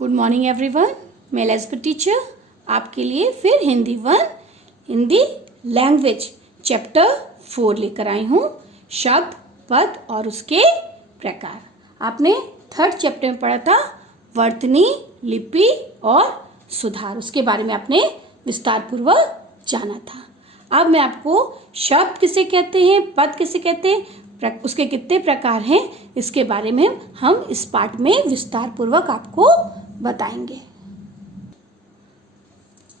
Good morning everyone. मैं Elizabeth teacher आपके लिए फिर हिंदी 1 हिंदी लैंग्वेज चैप्टर 4 लेकर आई हूँ। शब्द, पद और उसके प्रकार। आपने 3rd चैप्टर में पढ़ा था वर्तनी, लिपि और सुधार। उसके बारे में आपने विस्तार पूर्वक जाना था। अब मैं आपको शब्द किसे कहते हैं, पद किसे कहते हैं, उसके कितने प्रकार हैं, इसके बारे में हम इस पाठ में विस्तार पूर्वक आपको बताएंगे।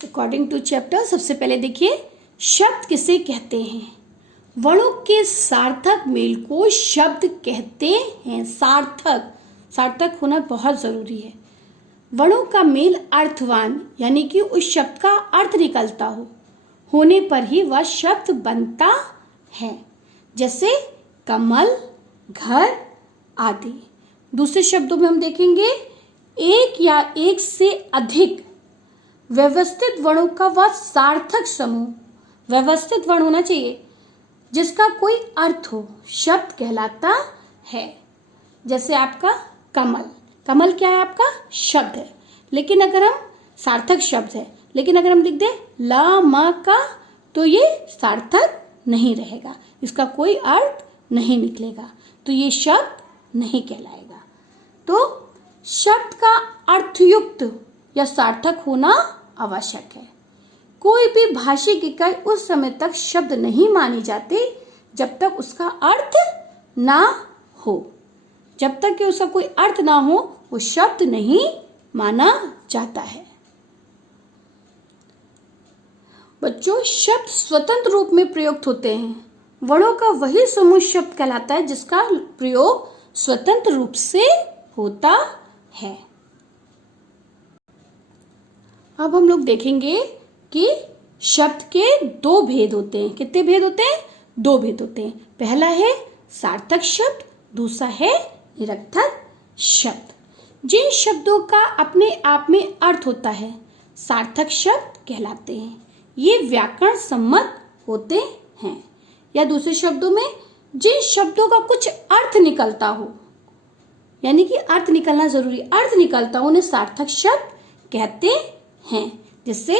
अकॉर्डिंग टू चैप्टर, सबसे पहले देखिए शब्द किसे कहते हैं। वर्णों के सार्थक मेल को शब्द कहते हैं। सार्थक होना बहुत जरूरी है। वर्णों का मेल अर्थवान यानी कि उस शब्द का अर्थ निकलता होने पर ही वह शब्द बनता है, जैसे कमल, घर आदि। दूसरे शब्दों में हम देखेंगे एक या एक से अधिक व्यवस्थित वर्णों का वह सार्थक समूह, व्यवस्थित वर्ण होना चाहिए जिसका कोई अर्थ हो, शब्द कहलाता है। जैसे आपका कमल क्या है, आपका शब्द है, लेकिन अगर हम सार्थक शब्द है, लेकिन अगर हम लिख दें ला मा का तो ये सार्थक नहीं रहेगा, इसका कोई अर्थ नहीं निकलेगा, तो ये शब्द नहीं कहलाएगा। तो शब्द का अर्थयुक्त या सार्थक होना आवश्यक है। कोई भी भाषिक इकाई उस समय तक शब्द नहीं मानी जाती जब तक उसका अर्थ ना हो। जब तक कि उसका कोई अर्थ ना हो वो शब्द नहीं माना जाता है। बच्चों, शब्द स्वतंत्र रूप में प्रयुक्त होते हैं। वर्णों का वही समूह शब्द कहलाता है जिसका प्रयोग स्वतंत्र रूप से होता है। अब हम लोग देखेंगे कि शब्द के 2 भेद होते हैं। कितने भेद होते हैं? 2 भेद होते हैं। पहला है सार्थक शब्द, दूसरा है निरर्थक शब्द। जिन शब्दों का अपने आप में अर्थ होता है सार्थक शब्द कहलाते हैं। ये व्याकरण सम्मत होते हैं, या दूसरे शब्दों में जिन शब्दों का कुछ अर्थ निकलता हो, यानी कि अर्थ निकलना जरूरी, अर्थ निकलता हो, उन्हें सार्थक शब्द कहते हैं। जैसे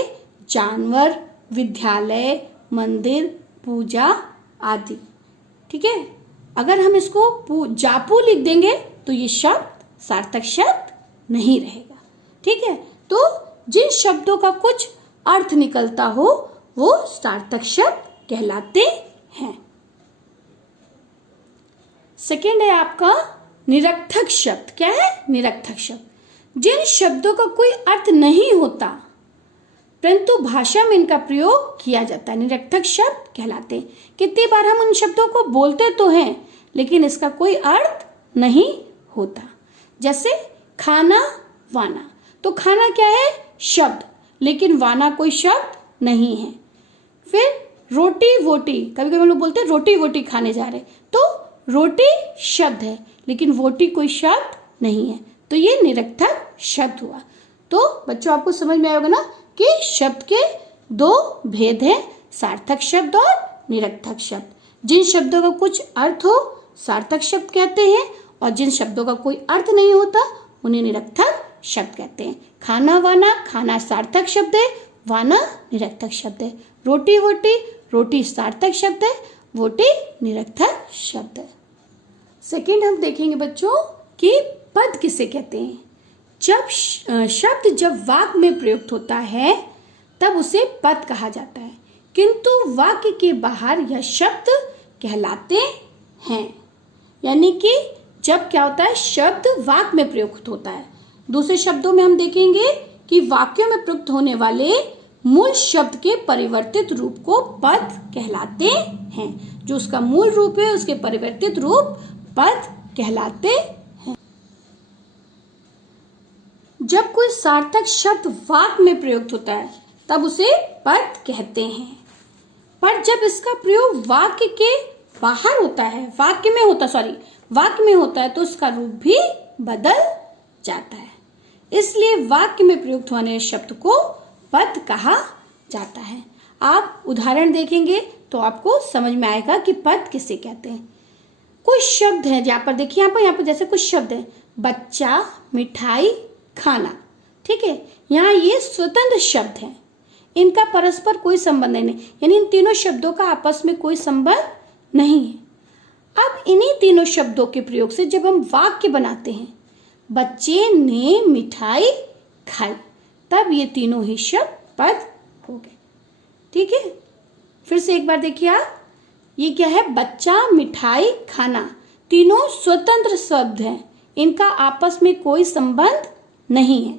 जानवर, विद्यालय, मंदिर, पूजा आदि। ठीक है, अगर हम इसको जापू लिख देंगे तो ये शब्द सार्थक शब्द नहीं रहेगा। ठीक है, तो जिन शब्दों का कुछ अर्थ निकलता हो वो सार्थक शब्द कहलाते हैं। सेकेंड है आपका निरर्थक शब्द। क्या है? निरर्थक शब्द जिन शब्दों का कोई अर्थ नहीं होता परंतु भाषा में इनका प्रयोग किया जाता है, निरर्थक शब्द कहलाते हैं। कितनी बार हम उन शब्दों को बोलते तो हैं लेकिन इसका कोई अर्थ नहीं होता। जैसे खाना, वाना। तो खाना क्या है? शब्द, लेकिन वाना कोई शब्द नहीं है। फिर रोटी वोटी, कभी कभी हम लोग बोलते हैं रोटी वोटी खाने जा रहे, तो रोटी शब्द है लेकिन वोटी कोई शब्द नहीं है, तो ये निरर्थक शब्द हुआ। तो बच्चों आपको समझ में आया होगा ना कि शब्द के 2 भेद हैं, सार्थक शब्द और निरर्थक शब्द। जिन शब्दों का कुछ अर्थ हो सार्थक शब्द कहते हैं, और जिन शब्दों का कोई अर्थ नहीं होता उन्हें निरर्थक शब्द कहते हैं। खाना वाना, खाना सार्थक शब्द है, वाना निरर्थक शब्द है। रोटी वोटी, रोटी सार्थक शब्द है, वोटी निरर्थक शब्द है। सेकेंड हम देखेंगे बच्चों कि पद किसे कहते हैं। जब वाक्य में प्रयुक्त होता है तब उसे पद कहा जाता है, किंतु वाक्य के बाहर यह शब्द कहलाते हैं। यानी कि जब क्या होता है, शब्द वाक्य में प्रयुक्त होता है। दूसरे शब्दों में हम देखेंगे कि वाक्यों में प्रयुक्त होने वाले मूल शब्द के परिवर्तित रूप को पद कहलाते हैं। जो उसका मूल रूप है उसके परिवर्तित रूप पद कहलाते हैं। जब कोई सार्थक शब्द वाक्य में प्रयुक्त होता है तब उसे पद कहते हैं, पर जब इसका प्रयोग वाक्य के बाहर होता है, वाक्य में होता है तो उसका रूप भी बदल जाता है। इसलिए वाक्य में प्रयुक्त होने वाले शब्द को पद कहा जाता है। आप उदाहरण देखेंगे तो आपको समझ में आएगा कि पद किसे कहते हैं। कुछ शब्द हैं, यहाँ पर देखिए, यहाँ पर जैसे कुछ शब्द हैं, बच्चा, मिठाई, खाना। ठीक है, यहाँ ये स्वतंत्र शब्द हैं, इनका परस्पर कोई संबंध नहीं, यानी इन तीनों शब्दों का आपस में कोई संबंध नहीं है। अब इन्हीं तीनों शब्दों के प्रयोग से जब हम वाक्य बनाते हैं, बच्चे ने मिठाई खाई, तब ये तीनों ही शब्द पद हो गए। ठीक है, फिर से एक बार देखिए आप, ये क्या है, बच्चा, मिठाई, खाना, तीनों स्वतंत्र शब्द हैं, इनका आपस में कोई संबंध नहीं है।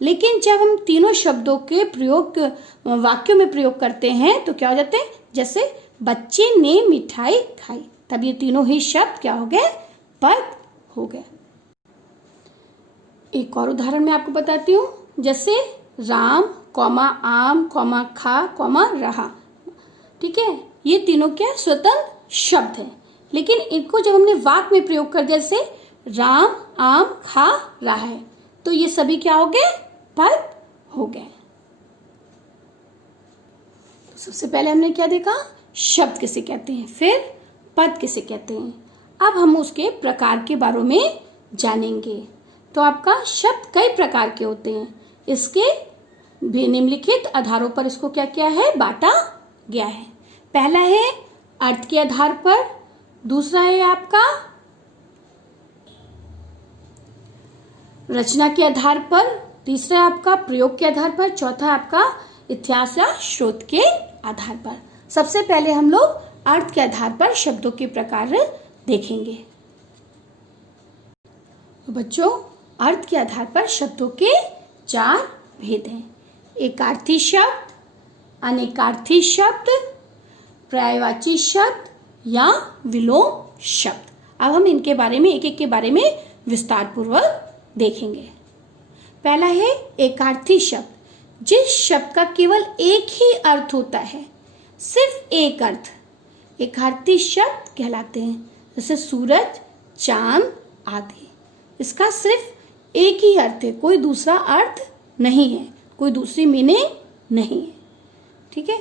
लेकिन जब हम तीनों शब्दों के प्रयोग वाक्यों में प्रयोग करते हैं तो क्या हो जाते हैं, जैसे बच्चे ने मिठाई खाई, तब ये तीनों ही शब्द क्या हो गए, पद हो गए। एक और उदाहरण मैं आपको बताती हूँ, जैसे राम, आम, खा, रहा। ठीक है, ये तीनों क्या स्वतंत्र शब्द हैं, लेकिन इनको जब हमने वाक्य में प्रयोग कर दिया, जैसे राम आम खा रहा है, तो ये सभी क्या हो गए, पद हो गए। तो सबसे पहले हमने क्या देखा, शब्द किसे कहते हैं, फिर पद किसे कहते हैं। अब हम उसके प्रकार के बारे में जानेंगे। तो आपका शब्द कई प्रकार के होते हैं, इसके भी निम्नलिखित आधारों पर इसको क्या किया है, बांटा गया है। पहला है अर्थ के आधार पर, दूसरा है आपका रचना के आधार पर, तीसरा है आपका प्रयोग के आधार पर, चौथा है आपका इतिहास या स्रोत के आधार पर। सबसे पहले हम लोग अर्थ के आधार पर शब्दों के प्रकार देखेंगे। तो बच्चों, अर्थ के आधार पर शब्दों के 4 भेद हैं, एकार्थी शब्द, अनेकार्थी शब्द, पर्यायवाची शब्द या विलोम शब्द। अब हम इनके बारे में एक एक के बारे में विस्तार पूर्वक देखेंगे। पहला है एकार्थी शब्द, जिस शब्द का केवल एक ही अर्थ होता है, सिर्फ एक अर्थ, एकार्थी शब्द कहलाते हैं। जैसे सूरज, चांद आदि, इसका सिर्फ एक ही अर्थ है, कोई दूसरा अर्थ नहीं है, कोई दूसरी मीनिंग नहीं है। ठीक है,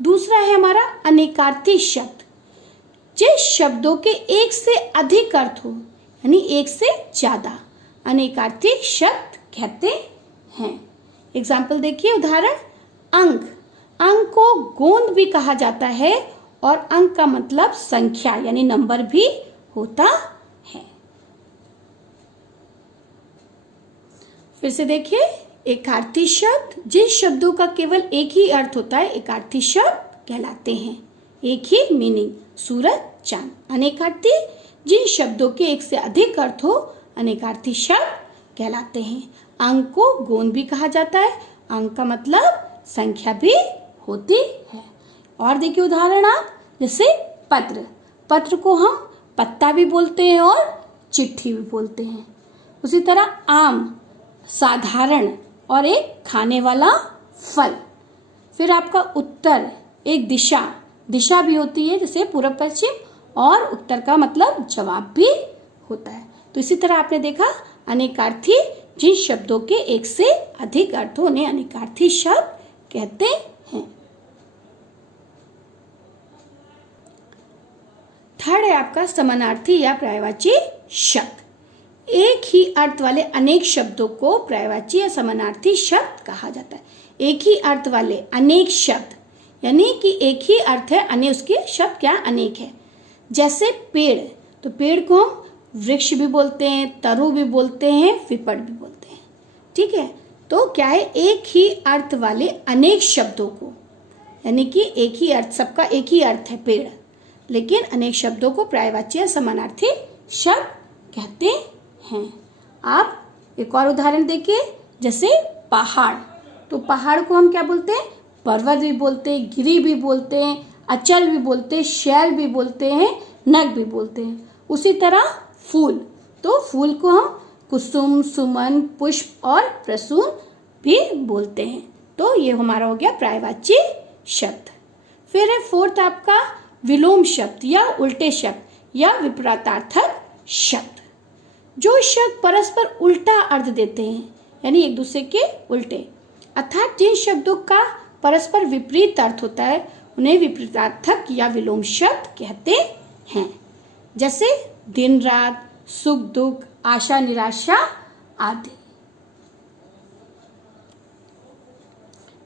दूसरा है हमारा अनेकार्थी शब्द, जिस शब्दों के एक से अधिक अर्थ हो, यानी एक से ज्यादा, अनेकार्थी शब्द कहते हैं। एग्जाम्पल देखिए, उदाहरण अंक, अंक को गोंद भी कहा जाता है और अंक का मतलब संख्या यानी नंबर भी होता है। फिर से देखिए, एकार्थी शब्द, जिस शब्दों का केवल एक ही अर्थ होता है, एकार्थी शब्द कहलाते हैं, एक ही मीनिंग, सूरज, चांद। अनेकार्थी, जिन शब्दों के एक से अधिक अर्थ हो, अनेकार्थी शब्द कहलाते हैं। अंक को गोंद भी कहा जाता है, अंक का मतलब संख्या भी होती है। और देखिए उदाहरण आप, जैसे पत्र, पत्र को हम पत्ता भी बोलते हैं और चिट्ठी भी बोलते हैं। उसी तरह आम, साधारण और एक खाने वाला फल। फिर आपका उत्तर, एक दिशा, दिशा भी होती है, जैसे पूर्व पश्चिम, और उत्तर का मतलब जवाब भी होता है। तो इसी तरह आपने देखा, अनेकार्थी, जिन शब्दों के एक से अधिक अर्थ हो, उन्हें अनेकार्थी शब्द कहते हैं। थर्ड है आपका समानार्थी या पर्यायवाची शब्द। एक ही अर्थ वाले अनेक शब्दों को पर्यायवाची या समानार्थी शब्द कहा जाता है। एक ही अर्थ वाले अनेक शब्द, यानी कि एक ही अर्थ है, अनेक, उसके शब्द क्या अनेक है। जैसे पेड़, तो पेड़ को हम वृक्ष भी बोलते हैं, तरु भी बोलते हैं, विपट भी बोलते हैं। ठीक है, तो क्या है, एक ही अर्थ वाले अनेक शब्दों को, यानी कि एक ही अर्थ, सबका एक ही अर्थ है पेड़, लेकिन अनेक शब्दों को पर्यायवाची या समानार्थी शब्द कहते हैं। आप एक और उदाहरण देखिए, जैसे पहाड़, तो पहाड़ को हम क्या बोलते हैं, पर्वत भी बोलते हैं, गिरी भी बोलते हैं, अचल भी बोलते हैं, शैल भी बोलते हैं, नग भी बोलते हैं। उसी तरह फूल, तो फूल को हम कुसुम, सुमन, पुष्प और प्रसून भी बोलते हैं। तो ये हमारा हो गया पर्यायवाची शब्द। फिर है फोर्थ आपका विलोम शब्द या उल्टे शब्द या विपरीतार्थक शब्द। जो शब्द परस्पर उल्टा अर्थ देते हैं, यानी एक दूसरे के उल्टे, अर्थात जिन शब्दों का परस्पर विपरीत अर्थ होता है, उन्हें विपरीतार्थक या विलोम शब्द कहते हैं। जैसे दिन रात, सुख दुख, आशा निराशा आदि।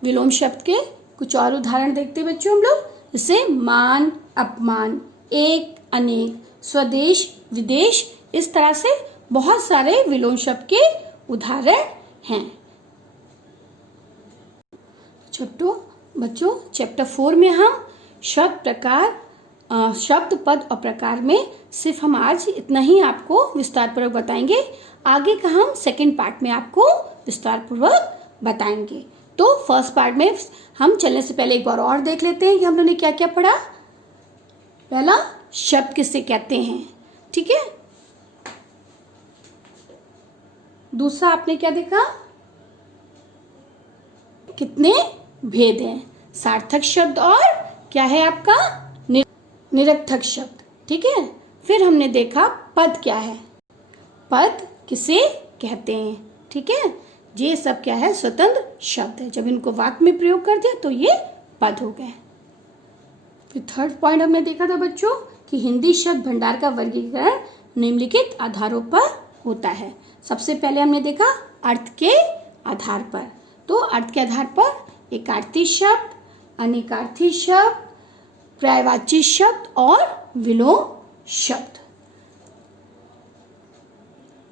विलोम शब्द के कुछ और उदाहरण देखते हैं बच्चों हम लोग। जैसे मान, अपमान, एक, अनेक, स्वदेश, विदेश, इस तरह से बहुत सारे विलोम शब्द के उदाहरण हैं। बच्चों चैप्टर 4 में हम शब्द प्रकार, शब्द, पद और प्रकार में सिर्फ हम आज इतना ही आपको विस्तार पूर्वक बताएंगे। आगे का हम सेकंड पार्ट में आपको विस्तार पूर्वक बताएंगे। तो फर्स्ट पार्ट में हम चलने से पहले एक बार और देख लेते हैं कि हम लोगों ने क्या क्या पढ़ा। पहला, शब्द किसे कहते हैं, ठीक है। दूसरा आपने क्या देखा, कितने भेद हैं, सार्थक शब्द और क्या है आपका निरर्थक शब्द, ठीक है। फिर हमने देखा पद क्या है, पद किसे कहते हैं, ठीक है। ये सब क्या है, स्वतंत्र शब्द है, जब इनको वाक्य में प्रयोग कर दिया तो ये पद हो गए। फिर थर्ड पॉइंट हमने देखा था बच्चों कि हिंदी शब्द भंडार का वर्गीकरण निम्नलिखित आधारों पर होता है। सबसे पहले हमने देखा अर्थ के आधार पर। तो अर्थ के आधार पर एकार्थी शब्द, अनेकार्थी शब्द, पर्यायवाची शब्द और विलोम शब्द।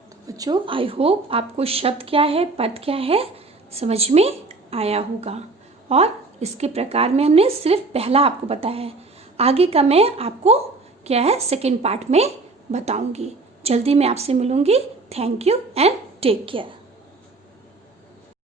तो बच्चों आई होप आपको शब्द क्या है, पद क्या है समझ में आया होगा। और इसके प्रकार में हमने सिर्फ पहला आपको बताया है, आगे का मैं आपको क्या है सेकंड पार्ट में बताऊंगी। जल्दी मैं आपसे मिलूंगी। Thank you and take care.